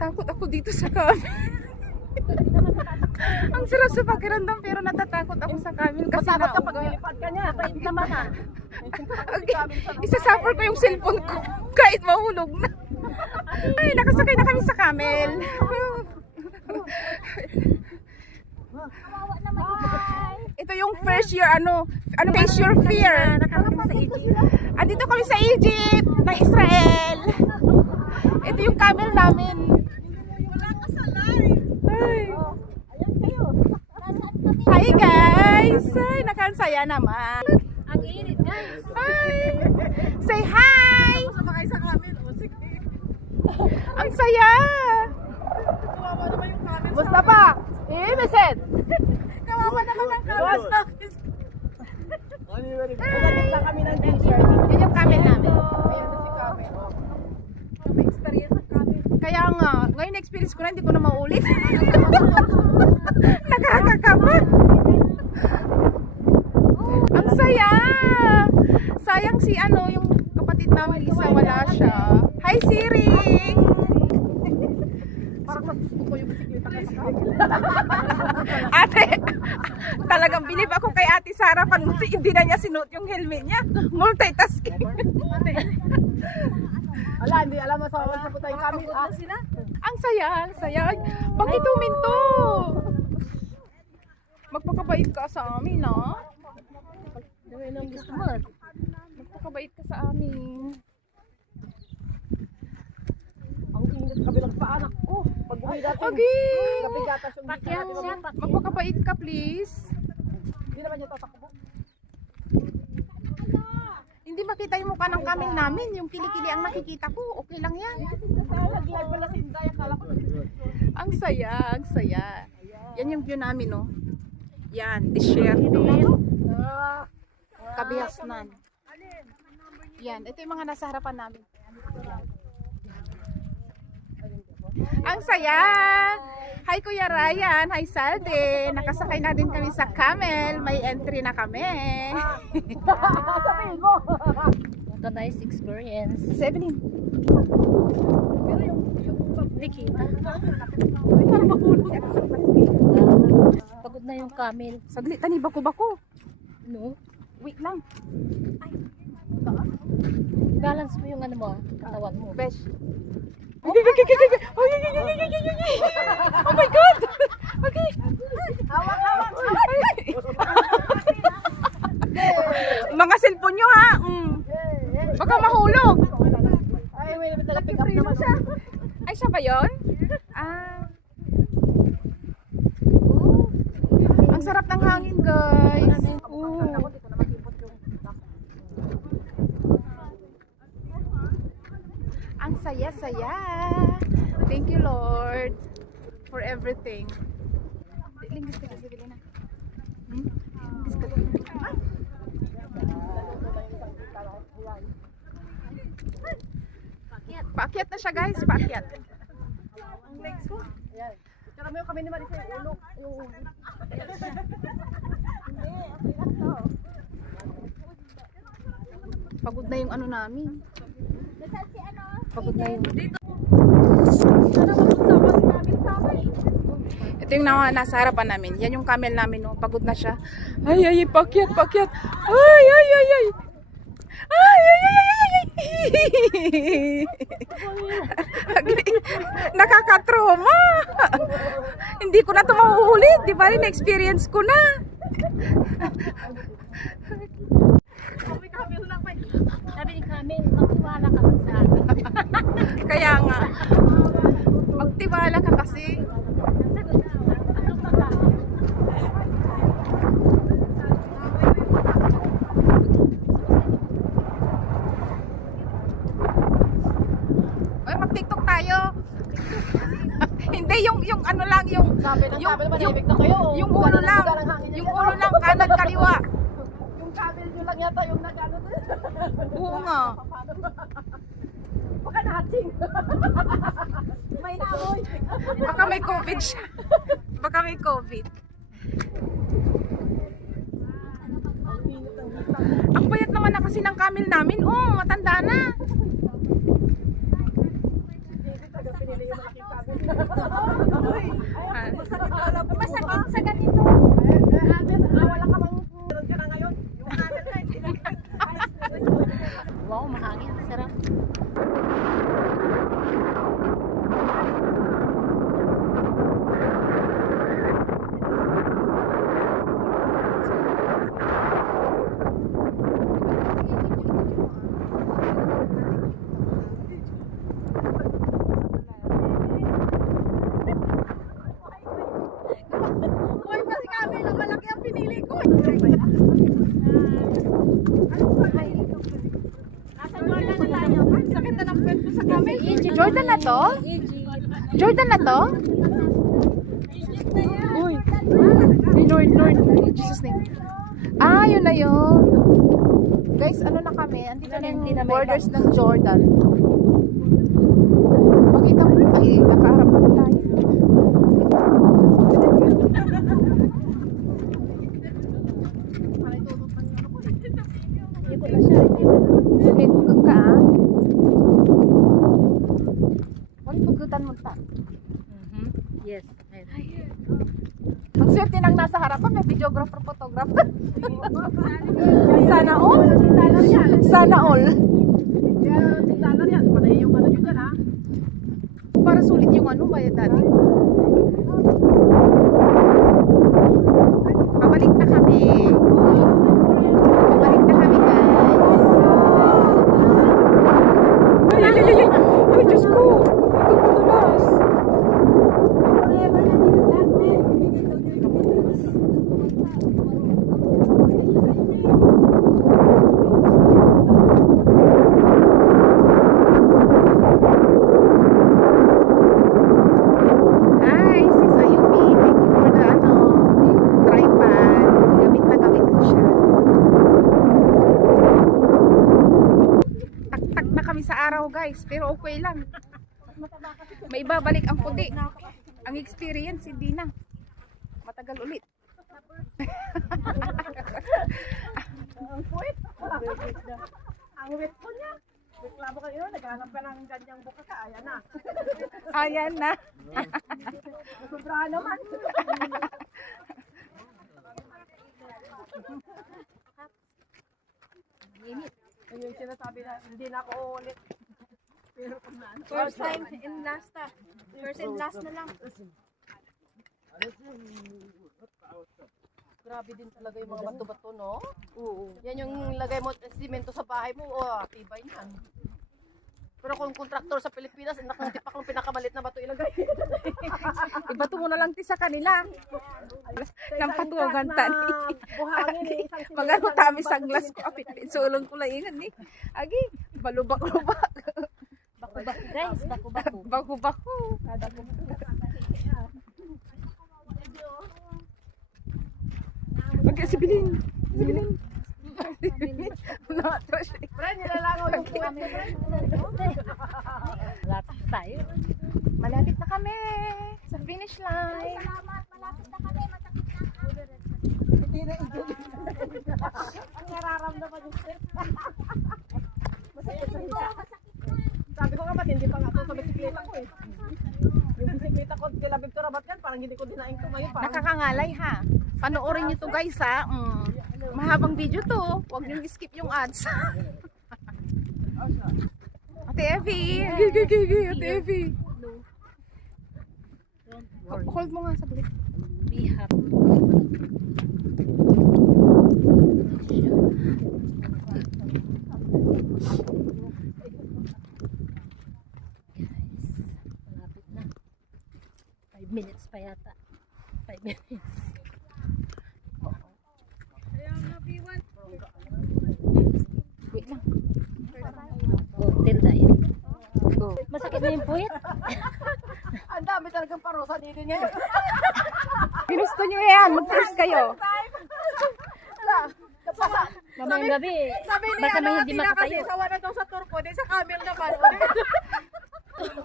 natatakot ako dito sa camel. Ang sarap sa pakiramdam pero natatakot ako sa camel kasi Matakot ka pag nauga. nilipad ka niya. Tayo naman ah. Okay. Isasuffer ko yung cellphone ko kahit mahulog na. Ay, nakasakay na kami sa camel. Ito yung first year, face your fear. Andito kami sa Egypt, ng Israel. Ito yung camel namin. Ay. Hi guys! Ay, nakansaya naman. Ang init guys. Hi! Say hi! Sumakay sa camel. O sige. Ang saya! Kawawa naman yung camel. Mustafa! Imisin! Kawawa naman ang camel sa akin. Umalit lang kami ng t-shirt. Yan yung camel namin. Ayan na si camel. May experience sa camel. Kaya nga, ngayon experience ko na, hindi ko na maulit. Nakakakabat. Ang saya! Sayang si yung kapatid namin isa, wala siya. Hi Siri! Parang mas gusto ko yung bisikleta kasi camel. Ate, talagang bilib ako kay Ate Sara pag hindi na niya sinuot yung helmet niya. Multitasking. Ala, hindi alam mo sa sa putay camel. Sila? Ang saya, ang saya. Bakit huminto? Magpakabait ka sa amin, ha? Gawin ang gusto mo. Magpakabait ka sa amin. Ang init kabilang pa anak ko. Pag buhay natin. Okay. Kabigatas yung Pakyat siya, pakyat. Magpakabait ka, please. Hindi naman niya tatakbo. Hindi makita yung mukha ng camel namin. Yung kilikili ang nakikita ko. Okay lang yan. Nag-live pala si Inday. Akala ko. Ang saya, ang saya. Yan yung view namin, no? Yan, desierto. Kabihasnan. Yan, ito yung mga nasa harapan namin. Ang saya! Hi Kuya Ryan, hi Salde. Nakasakay na din kami sa camel. May entry na kami. Sabihin mo. What a nice experience. 17. Pero yung Nakita. parang mahulog. Pagod na yung camel. Saglit, tani bako-bako. No? Wait lang. Balance mo yung katawan mo. Besh. Oh my God! Okay. Hawak. Mga cellphone nyo ha. Baka mahulog. Ay, may nag-pick up naman siya. Ay, siya ba yun? Ah. Ang sarap ng hangin, guys. Ang saya-saya. Thank you, Lord, for everything. Linggis ka sa bilin na. Linggis ka din. Paakyat na siya, guys. Paakyat. Ang legs ko. Ayan. Tsaka may kami ni Marisa yung ulo. Pagod na yung namin. Pagod na yung... Ito yung nasa harapan namin. Yan yung camel namin, no. Pagod na siya. Ay, pakyat. Ay. Nakakatroma. Hindi ko na ito mahuhulit. Di ba rin experience ko na. Sabi ni camel, magtiwala ka sa akin. Kaya nga. Magtiwala ka kasi. Ano pa ba? Ay, mag-TikTok tayo. Hindi, yung ano lang, yung Sabi ng yung, sabi naman, ibig na kayo. yung ulo lang, yung ulo lang, kanan, kaliwa. Yung camel nyo lang yata yung nag-ano doon. Oo nga. Baka nahatsing. May namoy. Baka may COVID siya. Baka may COVID. Ang payat naman na kasi ng camel namin. Oh, matanda na. Pinili yung malaking camel. Masakit sa ganito. Wala ka bang meron ka na ngayon? Yung kanan na, hindi na. Wow, mahangin. Sarap. Hoy, pati kami lang malaki ang pinili ko. Sakit na ng kwento sa kami. Jordan na to? Jordan na to? Uy. Lord. In Jesus name. Ah, yun na yun. Guys, ano na kami? Andito na yung borders ng Jordan. Pakita mo. Ay, nakaharap pa tayo. Smith ka. Wala pugutan mo ta. Yes. Ang swerte nang nasa harapan, may videographer, photographer. Sana all. Sana all. Yan, tingnan yan. Panay yung ano yun dyan, ha? Para sulit yung ano, bayad natin. Pabalik na kami. Pabalik na kami, guys. Ay, Diyos ko. Ito madulas. Hi, sis Ayumi. Thank you for the tripod. Gamit na gamit ko siya. Tak-tak na kami sa araw, guys. Pero okay lang. May ibabalik ang puti. Ang experience, hindi na. Matagal ulit. Ang wet ko niya. Reklamo kayo, naghanap ka ng ganyang buka ka. Ayan na. Ayan na. Sobrahan naman. Yun yung sinasabi na hindi na ako ulit. Pero kung na ano. First time in last na. First and last na lang. Grabe din talaga yung mga bato-bato, no? Oo. Yan yung lagay mo simento sa bahay mo. Oh, tibay niyan. Pero kung kontraktor sa Pilipinas, nakatipak ng pinakamalit na bato ilagay. Ibato mo na lang ti sa kanila. Nang patuwagan tani. Buhangin eh. Magano tami sa glass ko. Apit, sulong ko lang ingan ni. Agi, balubak-lubak. Baku-baku guys. Baku-baku. Baku-baku. Okay, si Bilin. Si Bilin. Na-trash. Friend, nilalangaw yung puwet mo, friend. Malapit tayo. Malapit na kami sa finish line. Malapit na kami. Masakit na. Hindi na ang nararamdaman yung sir. Masakit sa hita. Sabi ko nga ba't hindi pa nga ito sa bisikleta ko eh. Yung bisikleta ko, kila Victor Abatkan, parang hindi ko dinaing ito ngayon. Nakakangalay ha. Panoorin nyo to guys ha. Mahabang video to. Huwag nyo skip yung ads. Ate Evie. Ate Evie. Hold mo nga saglit. Be happy. Malapit na. 5 minutes pa yata. 5 minutes. Wait lang. Oh, tindahin. Oh. Masakit na yung puwet. Ang dami talagang parusa dito ngayon. Ginusto nyo yan. Mag-first kayo. Mamayang gabi. Sabi ni Baka may hindi Tina kasi makatayo. sawa na daw sa turko, di sa camel naman.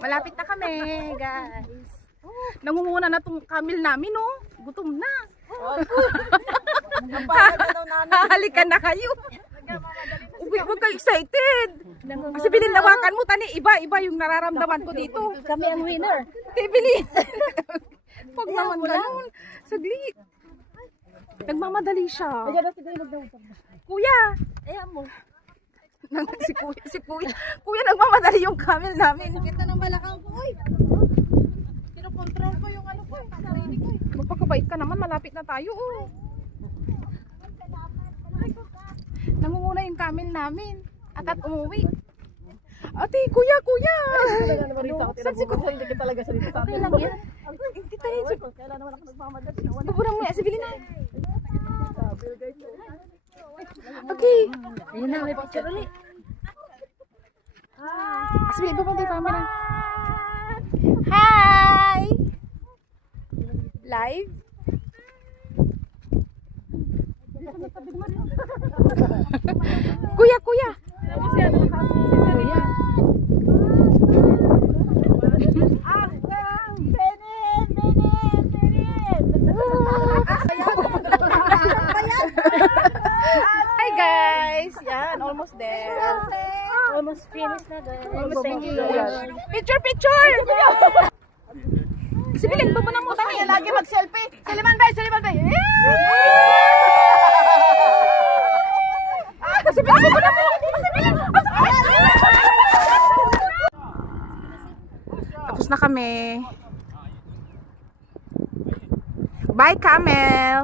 Malapit na kami guys. Nangunguna na tong camel namin no. Gutom na. Ang bagal na daw namin. Halikan na kayo. Huwag kayo excited. Kasi Bilin, lawakan mo, tani, iba yung nararamdaman ko dito. Kami ang winner. Bilin. Pag naman ganun. Saglit. Nagmamadali siya. Kaya na siguro magdawag. Kuya. Ayan mo. Si kuya. Kuya, nagmamadali yung camel namin. Kita ng balakang ko, oy. Kinokontrol ko yung ano ko, sarili ko. Magpakabait ka naman, malapit na tayo. Oh. Nangunguna yung camel namin. At umuwi. Ate, kuya. Kailan naman rito ako tinabubuhay, hindi ka talaga siya dito sa atin. Okay lang yan. Hindi tayo. Kailan naman ako nagmamadali. Baburang mo yan. Si Bilin na. Okay. Ayun na, may picture ulit. Si Bilin, papantay camera. Hi! Live? Kuya. Kuya. Hi guys! Yan, almost there. Almost finished na guys. Almost Thank you finished. guys. Picture! Si Bilin, baba na mo tayo. Kaya lagi mag-selfie. Siliman bay. Kasi Bilin, baba na mo. Tapos na kami. Bye, camel!